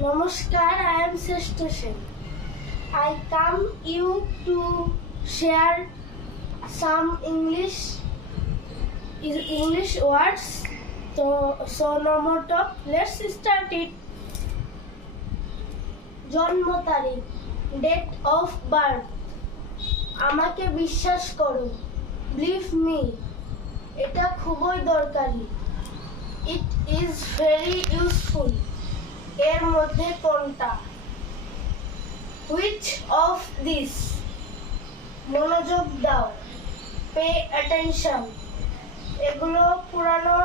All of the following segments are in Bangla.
Namaskar, I am Sreshta Sen. I come you to share some English words. So no more talk. Let's start it. জন্ম তারিখ, ডেট অফ বার্থ, আমাকে বিশ্বাস করো, বিলিভ মি, এটা খুবই দরকারি, ইট ইজ ভেরি ইউজফুল, এর মধ্যে কোনটা, হুইচ অফ দিস, মনোযোগ দাও, পে অ্যাটেনশন, এগুলো পুরানো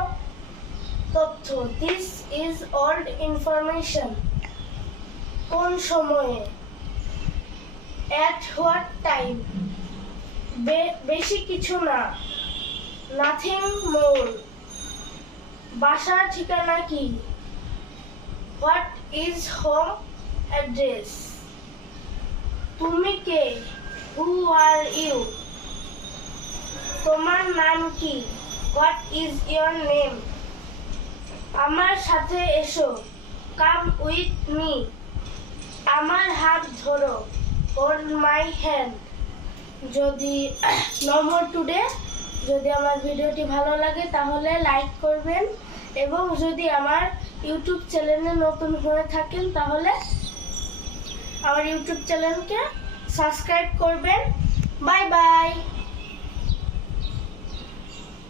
তথ্য, দিস ইজ ওল্ড ইনফরমেশন, কোন সময়ে, at what time, বেশি কিছু না, nothing more, বাসার ঠিকানা কি, what is home address, তুমি কে, who are you, তোমার নাম কি, what is your name, আমার সাথে এসো, come with me, আমার হাত ধরো, hold my hand। যদি no more today, যদি আমার ভিডিওটি ভালো লাগে তাহলে লাইক করবেন, এবং যদি আমার ইউটিউব চ্যানেলে নতুন হয়ে থাকেন তাহলে আমার ইউটিউব চ্যানেলকে সাবস্ক্রাইব করবেন। Bye bye.